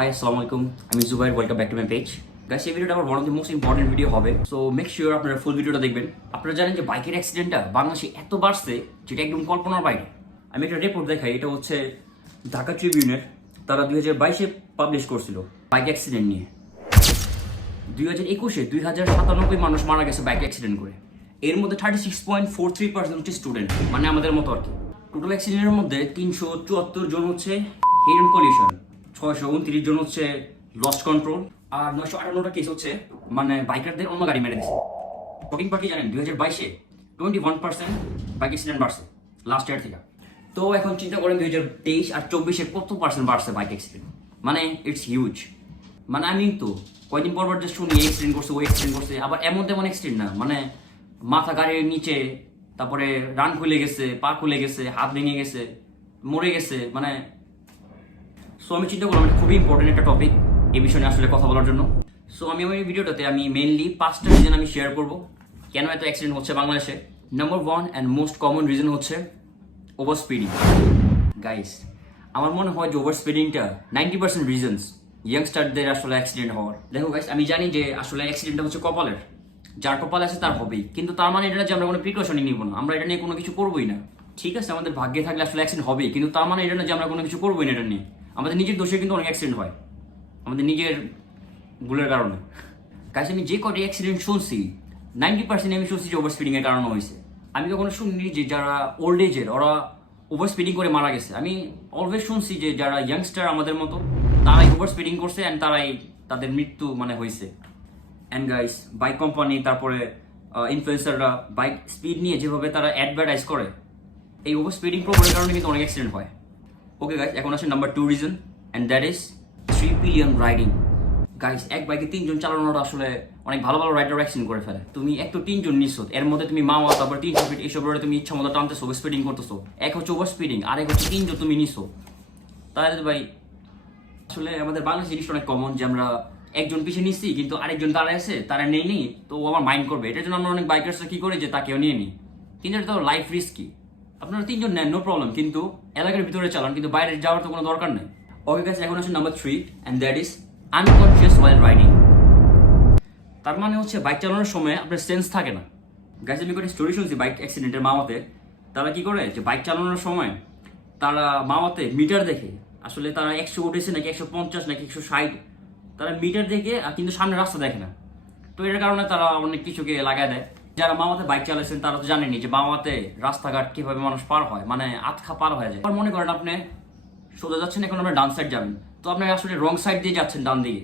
High আসসালামু আলাইকুম আমি Zubair welcome back to my page guys এই ভিডিওটা আমার one of the most important video হবে। সো মেক শিওর আপনারা ফুল ভিডিওটা দেখবেন। আপনারা জানেন যে বাইকের অ্যাক্সিডেন্টটা বাংলাদেশে এত বাড়ছে, যেটা একদম কল্পনার বাইরে। আমি একটা রিপোর্ট দেখাই, এটা হচ্ছে ঢাকা ট্রিবিউনের তারা দুই হাজার বাইশে পাবলিশ করছিল বাইক অ্যাক্সিডেন্ট নিয়ে। দুই হাজার একুশে দুই হাজার সাতানব্বই মানুষ মারা গেছে বাইক অ্যাক্সিডেন্ট করে। এর মধ্যে thirty six point four three percent হচ্ছে স্টুডেন্ট মানে আমাদের মতো আর কি। টোটাল অ্যাক্সিডেন্টের মধ্যে তিনশো চুয়াত্তর জন হচ্ছে হিডেন কলিউশন ছয়শো উনত্রিশ জন হচ্ছে লস্ট কন্ট্রোল আর নয়শো আটান্নটা কেস হচ্ছে মানে বাইকারদের অন্য গাড়ি মেরে দিচ্ছে শকিং পার্টি জানেন, দুই হাজার বাইশে twenty one percent bike accident বাড়ছে লাস্ট ইয়ার থেকে। তো এখন চিন্তা করেন, দুই হাজার তেইশ আর চব্বিশে কত পার্সেন্ট বাড়ছে বাইক অ্যাক্সিডেন্ট মানে ইটস হিউজ মানে আমি তো, কয়দিন পর যে শুনি এক্সিডেন্ট করছে, ওই এক্সিডেন্ট করছে, আবার এমন তেমন অ্যাক্সিডেন্ট না। মানে মাথা গাড়ির নিচে, তারপরে রান খুলে গেছে, পা খুলে গেছে, হাত ভেঙে গেছে, মরে গেছে মানে সো আমি চিন্তা করলাম, এটা খুবই ইম্পর্টেন্ট একটা টপিক এই বিষয়ে নিয়ে আসলে কথা বলার জন্য। সো আমি আমার এই ভিডিওটাতে আমি মেনলি পাঁচটা রিজন আমি শেয়ার করব। কেন এত অ্যাক্সিডেন্ট হচ্ছে বাংলাদেশে? Number one and most common reason হচ্ছে ওভার স্পিডিং গাইস আমার মনে হয় যে ওভার স্পিডিংটা নাইনটি পার্সেন্ট রিজনস ইয়াংস্টারদের আসলে অ্যাক্সিডেন্ট হওয়ার। দেখো গাইস আমি জানি যে আসলে অ্যাক্সিডেন্টটা হচ্ছে কপালের। যার কপাল আছে তার হবেই। কিন্তু তার মানে এটা যে আমরা কোনো প্রিকশনই নিব না। আমরা এটা নিয়ে কোনো কিছু করবোই না। ঠিক আছে, আমাদের ভাগ্যে থাকলে আসলে অ্যাক্সিডেন্ট হবেই। কিন্তু তার মানে এটা না যে আমরা কোনো কিছু করবোই না এটা নিয়ে। আমাদের নিজের দোষে কিন্তু অনেক অ্যাক্সিডেন্ট হয়। আমাদের নিজের ভুলের কারণে। কাছে আমি যে কটি অ্যাক্সিডেন্ট শুনছি নাইনটি পার্সেন্ট আমি শুনছি যে ওভার স্পিডিং এর কারণে হয়েছে। আমি কখনো শুনিনি যে যারা ওল্ড এজের ওরা ওভার স্পিডিং করে মারা গেছে। আমি অলওয়েজ শুনছি যে যারা ইয়াংস্টার আমাদের মতো, তারাই ওভার স্পিডিং করছে অ্যান্ড তারাই তাদের মৃত্যু মানে হয়েছে। অ্যান্ড গাইস বাইক কোম্পানি তারপরে ইনফ্লুয়েন্সাররা বাইক স্পিড নিয়ে যেভাবে তারা অ্যাডভার্টাইজ করে, এই ওভার স্পিডিং প্রবলেমের কারণে কিন্তু অনেক অ্যাক্সিডেন্ট হয়। ওকে গাইস এখন আসে number two reason and that is three pillion riding guys এক বাইকে তিনজন চালানোটা আসলে অনেক ভালো ভালো রাইডার অ্যাক্সিডেন্ট করে ফেলে। তুমি এক তো তিনজন নিচ্ছো এর মধ্যে তুমি মামা, তারপর তিনশো ফিট এইসব রোডে তুমি ইচ্ছা মতো টানতেছো স্পিডিং করতেছো। এক হচ্ছে ওভার স্পিডিং আর এক হচ্ছে তিনজন তুমি নিচ্ছো তাহলে ভাই, আসলে আমাদের বাংলাদেশ জিনিসটা অনেক কমন যে আমরা একজন পিছিয়ে নিচ্ছি কিন্তু আরেকজন দাঁড়ায় আছে, তারা নেই নি তো ও আমার মাইন্ড করবে। এটার জন্য আমরা অনেক বাইকার্সরা কি করে যে তাকেও নিয়ে নিই। কিন্তু এটা তো লাইফ রিস্কি আপনারা তিনজন নেন নো প্রবলেম কিন্তু এলাকার ভিতরে চালান, কিন্তু বাইরে যাওয়ার তো কোনো দরকার নেই। ওকে গাছ এখন আছে number three and that is unconscious while riding তার মানে হচ্ছে বাইক চালানোর সময় আপনার সেন্স থাকে না। গাছ আমি একটা স্টোরি শুনছি বাইক অ্যাক্সিডেন্টের মামাতে। তারা কি করে? যে বাইক চালানোর সময় তারা মামাতে মিটার দেখে। আসলে তারা একশো উঠেছে নাকি একশো পঞ্চাশ, নাকি একশো ষাট। তারা মিটার দেখে কিন্তু সামনে রাস্তা দেখে না। তো এর কারণে তারা অনেক কিছুকে লাগায় দেয়। যারা মামাতে বাইক চালাচ্ছেন তারা তো জানেনি যে মামাতে রাস্তাঘাট কীভাবে মানুষ পার হয় মানে আতখা পার হয়ে যায়। মনে করেন আপনি, সোজা যাচ্ছেন, এখন আপনার ডান সাইড যাবেন। তো আপনি আসলে রং সাইড দিয়ে যাচ্ছেন ডান দিকে।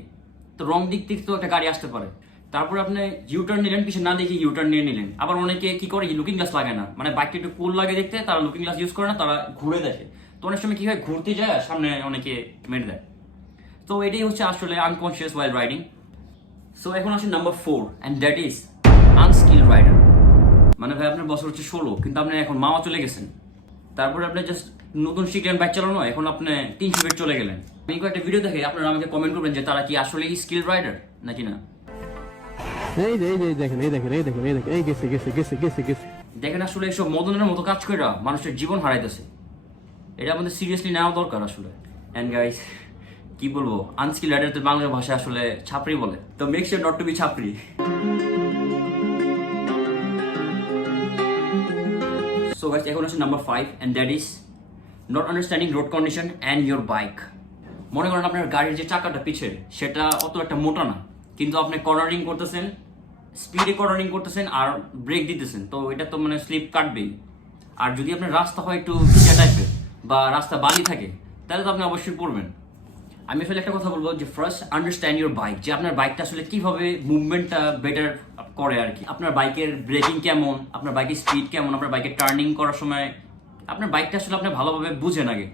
তো রং দিক থেকে তো একটা গাড়ি আসতে পারে। তারপরে আপনি ইউটার্ন নিলেন কিছু না দেখে ইউটার্ন নিয়ে নিলেন। আবার অনেকে কি করে লুকিং গ্লাস লাগায় না। মানে বাইকটা একটু কুল লাগে দেখতে, তারা লুকিং গ্লাস ইউজ করে না, তারা ঘুরে দেখে। তো অনেক সময় কি হয়, ঘুরতে যায় সামনে অনেকে মেরে দেয়। তো এটাই হচ্ছে আসলে আনকনসিয়াস ওয়াইল রাইডিং সো এখন আসে number four and that is unskill rider মানে ভাই আপনার বছর হচ্ছে ষোলো কিন্তু আপনি এখন মামা চলে গেছেন। তারপরে আপনি জাস্ট নতুন শিখলেন বাইক চালানো এখন আপনি তিনশো ফিট চলে গেলেন। আমি কয়েকটা ভিডিও দেখে আপনারা আমাকে কমেন্ট করবেন যে তারা কি আসলে স্কিল রাইডার নাকি না? এই এই দেখেন এই দেখেন এই দেখেন এই দেখেন এই গেছে গেছে গেছে গেছে গেছে। দেখেন আসলে এসব মদনের মতো কাজ করে মানুষের জীবন হারাইতেছে। এটা আমাদের সিরিয়াসলি নেওয়া দরকার আসলে। অ্যান্ড গাইস কি বলব আনস্কিল রাইডার তো বাংলা ভাষায় আসলে ছাপরি বলে। তো make sure not to be ছাপরি so guys এখন আছে number five and that is not understanding road condition and your bike মনে করেন আপনার গাড়ির যে চাকাটা পিছের সেটা অত একটা মোটা না, কিন্তু আপনি কর্নারিং করতেছেন স্পিডে কর্নারিং করতেছেন আর ব্রেক দিতেছেন। তো এটা তো মানে স্লিপ কাটবেই। আর যদি আপনার রাস্তা হয় একটু ভিজা টাইপের বা রাস্তা বালি থাকে, তাহলে তো আপনি অবশ্যই পড়বেন। আমি আসলে একটা কথা বলব যে ফার্স্ট আন্ডারস্ট্যান্ড ইউর বাইক যে আপনার বাইকটা আসলে কীভাবে মুভমেন্টটা বেটার করে আর কি। আপনার বাইকের ব্রেকিং কেমন, আপনার বাইকের স্পিড কেমন, আপনার বাইকের টার্নিং করার সময়, আপনার বাইকটা আসলে আপনি ভালোভাবে বুঝেন আগে।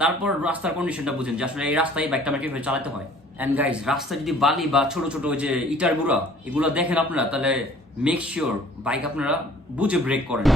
তারপর রাস্তার কন্ডিশনটা বুঝেন যে আসলে এই রাস্তায় বাইকটা আমার কীভাবে চালাতে হয়। অ্যান্ড গাইজ রাস্তা যদি বালি বা ছোট ছোট যে ইটার গুঁড়া, এগুলো দেখেন আপনারা, তাহলে মেক শিওর বাইক আপনারা বুঝে ব্রেক করেন।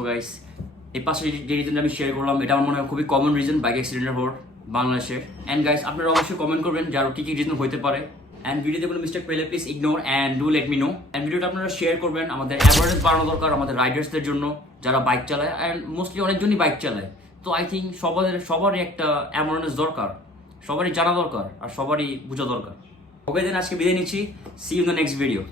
গাইস এই পাশে যে- যে রিজনটা আমি শেয়ার করলাম, এটা আমার মনে হয় খুবই কমন রিজন বাইক অ্যাক্সিডেন্টের হওয়ার বাংলাদেশের অ্যান্ড গাইস আপনারা অবশ্যই কমেন্ট করবেন যার কী কী রিজন হতে পারে। অ্যান্ড ভিডিওতে কোনো মিস্টেক পেলে please ignore and do let me know and ভিডিওটা আপনারা শেয়ার করবেন আমাদের অ্যাওয়ারনেস বাড়ানো দরকার আমাদের রাইডার্সদের জন্য, যারা বাইক চালায় অ্যান্ড মোস্টলি অনেকজনই বাইক চালায়। তো আই থিঙ্ক সবার সবারই একটা অ্যাওয়ারনেস দরকার। সবারই জানা দরকার আর সবারই বোঝা দরকার। ওকে দেন আজকে বিদায় নিচ্ছি। See in the next video